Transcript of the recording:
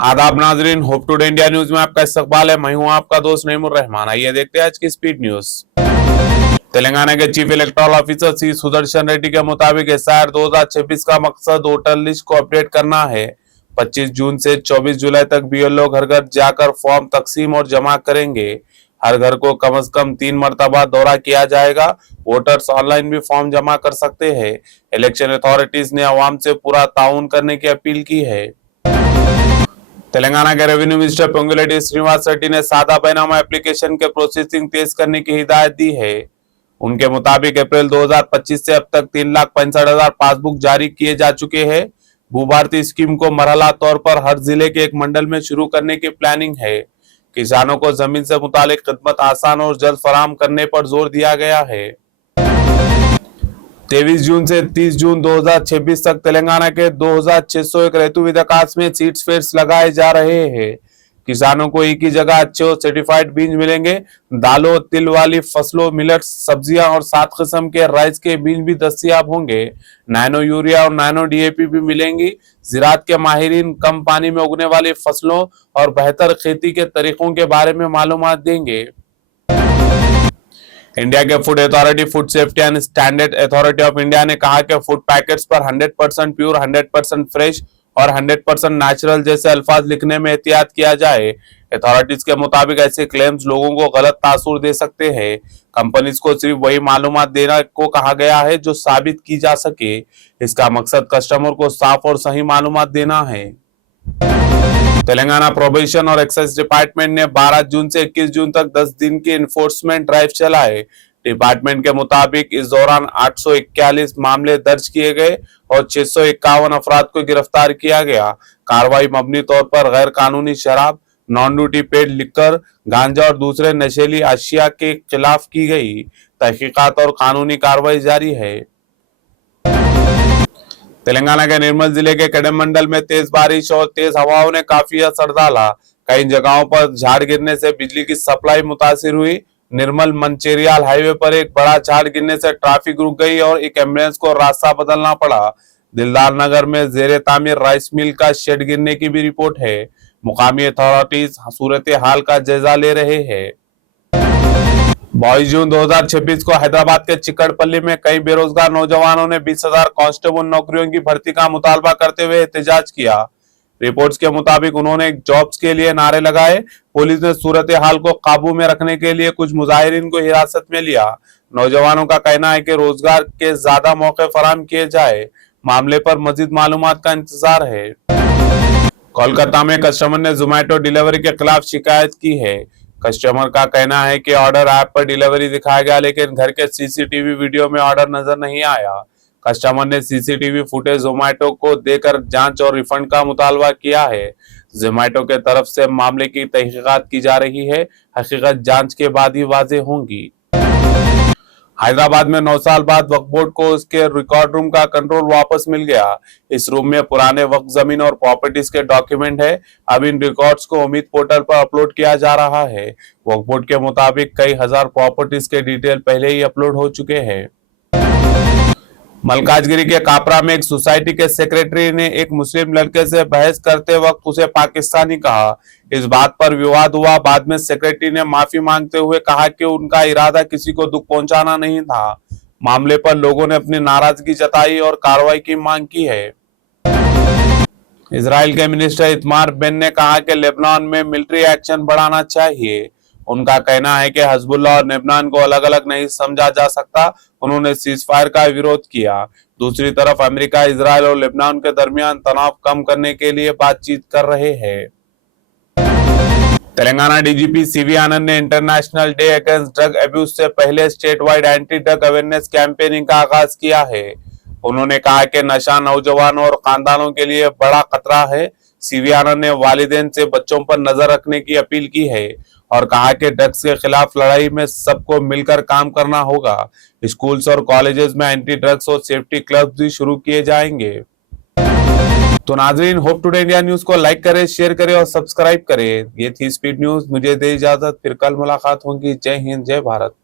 आदाब नाजरीन, hope today India news में आपका इस्तकबाल है। मैं हूं आपका दोस्त नईमुर रहमान। आइए देखते हैं आज की स्पीड न्यूज। तेलंगाना के chief electoral officer C Sudarshan Reddy के मुताबिक एसआईआर 2026 का मकसद वोटर लिस्ट को अपडेट करना है। 25 जून से 24 जुलाई तक बीएलओ घर घर जाकर फॉर्म तकसीम और जमा करेंगे। हर घर को कम से कम 3 मरतबा दौरा किया जाएगा। वोटर्स ऑनलाइन भी फॉर्म जमा कर सकते हैं। इलेक्शन अथॉरिटीज ने अवाम से पूरा ताउन करने की अपील की है। तेलंगाना के रेवेन्यू मिनिस्टर पोंगुलेटी श्रीनिवास रेड्डी ने सादा बैनामा एप्लीकेशन के प्रोसेसिंग तेज करने की हिदायत दी है। उनके मुताबिक अप्रैल 2025 से अब तक 3,65,000 पासबुक जारी किए जा चुके हैं। भूभारती स्कीम को मरहला तौर पर हर जिले के एक मंडल में शुरू करने की प्लानिंग है। किसानों को जमीन से मुतालिक खिदमत आसान और जल्द फराहम करने पर जोर दिया गया है। 23 जून से 30 जून 2026 तक तेलंगाना के 2,601 ऋतु विकास में सीड्स फेयर्स लगाए जा रहे हैं। किसानों को एक ही जगह अच्छे और सर्टिफाइड बीज मिलेंगे। दालों, तिल वाली फसलों, मिलेट्स, सब्जियां और 7 किस्म के राइस के बीज भी दस्तयाब होंगे। नैनो यूरिया और नैनो डीएपी भी मिलेंगी। ज़राअत के माहिरीन कम पानी में उगने वाली फसलों और बेहतर खेती के तरीकों के बारे में मालूमात देंगे। इंडिया के food authority, food safety and standard authority of India ने कहा कि फूड पैकेट्स पर 100% प्योर, 100% फ्रेश और 100% नेचुरल जैसे अल्फाज लिखने में एहतियात किया जाए। अथॉरिटीज के मुताबिक ऐसे क्लेम्स लोगों को गलत तासुर दे सकते हैं। कंपनीज को सिर्फ वही मालूमात देने को कहा गया है जो साबित की जा सके। इसका मकसद कस्टमर को साफ और सही मालूमात देना है। तेलंगाना प्रोबेशन और एक्साइज डिपार्टमेंट ने 12 जून से 21 जून तक 10 दिन की इन्फोर्समेंट ड्राइव चलाए। डिपार्टमेंट के मुताबिक इस दौरान 841 मामले दर्ज किए गए और 651 अफराद को गिरफ्तार किया गया। कार्रवाई मबनी तौर पर गैर कानूनी शराब, नॉन ड्यूटी पेड लिकर, गांजा और दूसरे नशीली अशिया के खिलाफ की गई। तहकीकात और कानूनी कार्रवाई जारी है। तेलंगाना के निर्मल जिले के कड़म मंडल में तेज बारिश और तेज हवाओं ने काफी असर डाला। कई जगहों पर झाड़ गिरने से बिजली की सप्लाई मुतासिर हुई। निर्मल मंचेरियाल हाईवे पर एक बड़ा झाड़ गिरने से ट्रैफिक रुक गई और एक एम्बुलेंस को रास्ता बदलना पड़ा। दिलदार नगर में जेरे तामीर राइस मिल का शेड गिरने की भी रिपोर्ट है। मुकामी अथॉरिटीज सूरत हाल का जायजा ले रहे हैं। 22 जून 2026 को हैदराबाद के चिकड़पल्ली में कई बेरोजगार नौजवानों ने 20,000 कांस्टेबल नौकरियों की भर्ती का मुतालबा करते हुए एहतजाज किया। रिपोर्ट्स के मुताबिक उन्होंने जॉब्स के लिए नारे लगाए। पुलिस ने सूरत हाल को काबू में रखने के लिए कुछ मुजाहिरीन को हिरासत में लिया। नौजवानों का कहना है कि रोजगार के ज्यादा मौके फराहम किए जाए। मामले पर मजीद मालूमात का इंतजार है। कोलकाता में कस्टमर ने जोमैटो डिलीवरी के खिलाफ शिकायत की है। कस्टमर का कहना है कि ऑर्डर ऐप पर डिलीवरी दिखाया गया, लेकिन घर के सीसीटीवी वीडियो में ऑर्डर नजर नहीं आया। कस्टमर ने सीसीटीवी फुटेज जोमैटो को देकर जांच और रिफंड का मुतालबा किया है। जोमैटो के तरफ से मामले की तहकीकात की जा रही है। हकीकत जांच के बाद ही वाज़ेह होंगी। हैदराबाद में 9 साल बाद वक्फ बोर्ड को उसके रिकॉर्ड रूम का कंट्रोल वापस मिल गया। इस रूम में पुराने वक्फ जमीन और प्रॉपर्टीज के डॉक्यूमेंट है। अब इन रिकॉर्ड्स को उम्मीद पोर्टल पर अपलोड किया जा रहा है। वक्फ बोर्ड के मुताबिक कई हजार प्रॉपर्टीज के डिटेल पहले ही अपलोड हो चुके हैं। मलकाजगिरी के कापरा में एक सोसाइटी के सेक्रेटरी ने एक मुस्लिम लड़के से बहस करते वक्त उसे पाकिस्तानी कहा। इस बात पर विवाद हुआ। बाद में सेक्रेटरी ने माफी मांगते हुए कहा कि उनका इरादा किसी को दुख पहुंचाना नहीं था। मामले पर लोगों ने अपनी नाराजगी जताई और कार्रवाई की मांग की है। इजराइल के मिनिस्टर इतमार बेन ने कहा कि लेबनान में मिलिट्री एक्शन बढ़ाना चाहिए। उनका कहना है कि हिजबुल्लाह और लेबनान को अलग अलग नहीं समझा जा सकता। उन्होंने सीजफायर का विरोध किया। दूसरी तरफ अमेरिका इजराइल और लेबनान के दरमियान तनाव कम करने के लिए बातचीत कर रहे हैं। तेलंगाना डीजीपी सीवी आनंद ने international day against drug abuse से पहले state wide anti drug awareness campaigning का आगाज किया है। उन्होंने कहा कि नशा नौजवानों और खानदानों के लिए बड़ा खतरा है। सीवी आनंद ने वालिदैन से बच्चों पर नजर रखने की अपील की है और कहा कि ड्रग्स के खिलाफ लड़ाई में सबको मिलकर काम करना होगा। स्कूल्स और कॉलेजेस में एंटी ड्रग्स और सेफ्टी क्लब भी शुरू किए जाएंगे। तो नाजरीन, होप टुडे इंडिया न्यूज को लाइक करें, शेयर करें और सब्सक्राइब करें। ये थी स्पीड न्यूज। मुझे दे इजाजत, फिर कल मुलाकात होगी। जय हिंद, जय भारत।